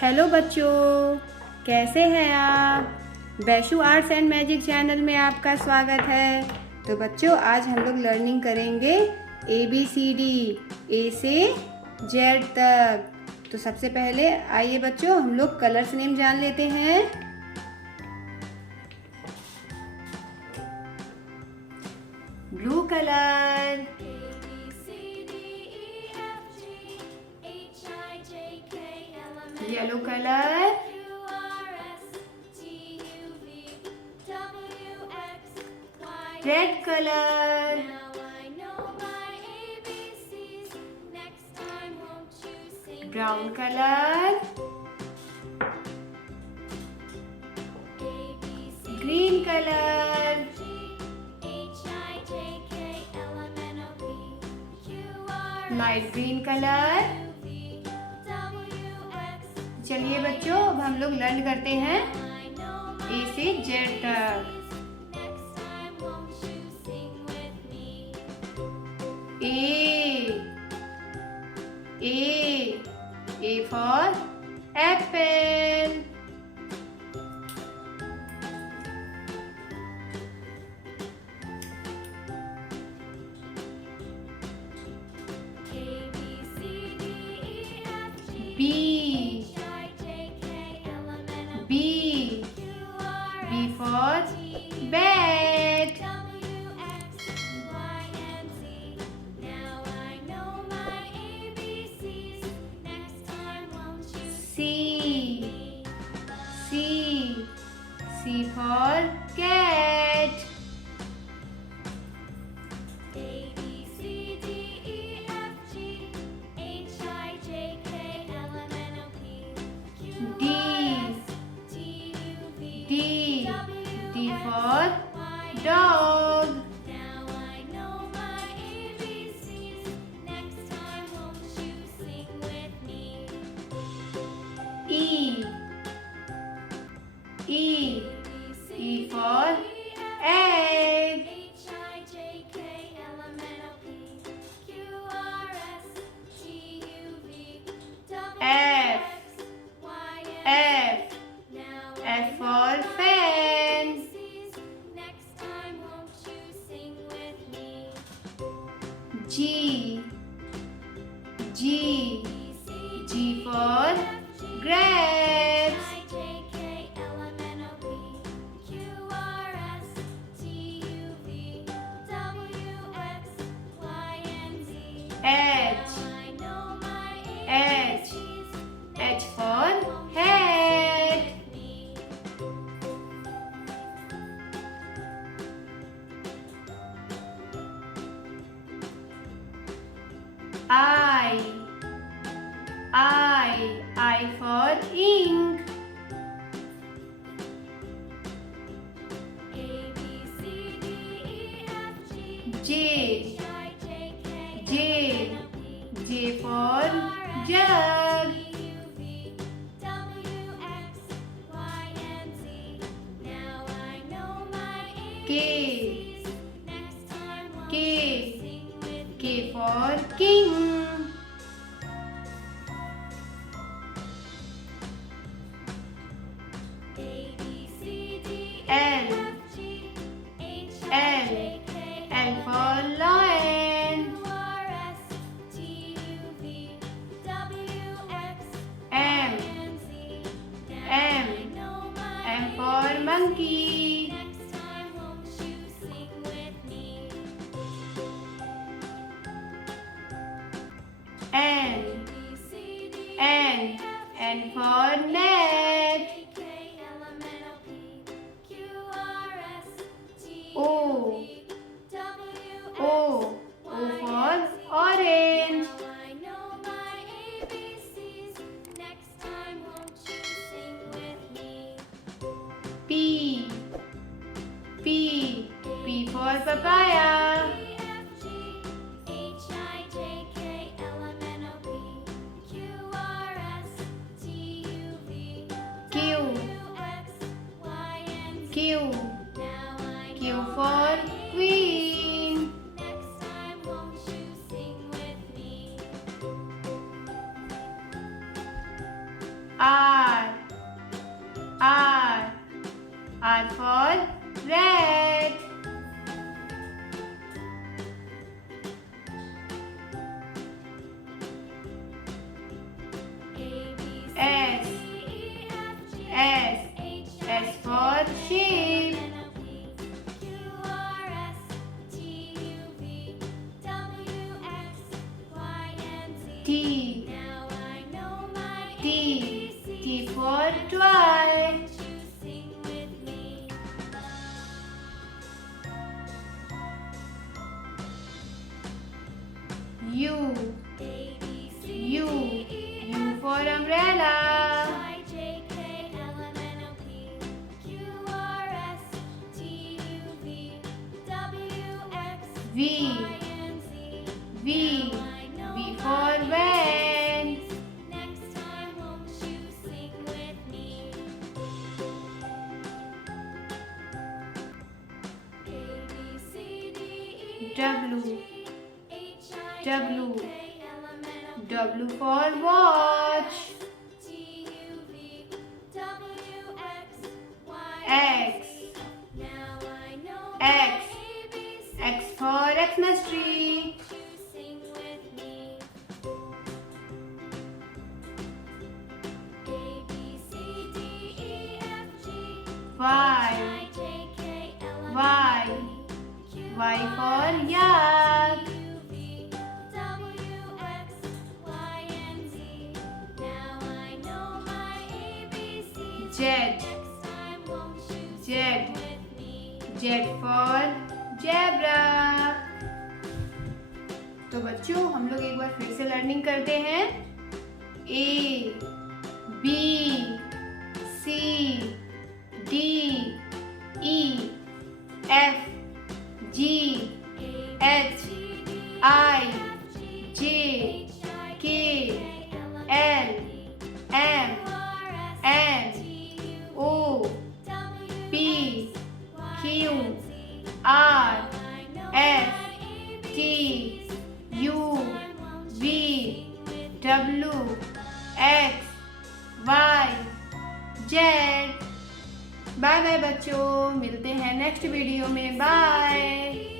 हेलो बच्चों, कैसे हैं आप। Vaishu arts and magic channel में आपका स्वागत है। तो बच्चों, आज हम लोग लर्निंग करेंगे ABCD, ए से जेड तक। तो सबसे पहले आइए बच्चों, हम लोग कलर्स नेम जान लेते हैं। Blue colour, yellow colour, red colour, brown colour, green colour, light green colour. चलिए बच्चों, अब हम लोग लर्न करते हैं ए से जेड तक। A for apple. B for bat. C for cat. D for dog. E for egg. F for fan. G for grapes. H for hat. I for ink. J for jug. K for king. L for lion. M for monkey. N for net. O for orange. P for papaya. Q for queen. R R for rat. S for sheep. T for toy. U for umbrella. V for van. W for watch. X for Xmas tree. Y for yak. Z for zebra. तो बच्चों हम लोग एक बार फिर से लर्निंग करते हैं. A B C D E F G H I J K L M N O P Q R S T U V W X Y Z. Bye bye बच्चों, मिलते हैं नेक्स्ट वीडियो में. बाय.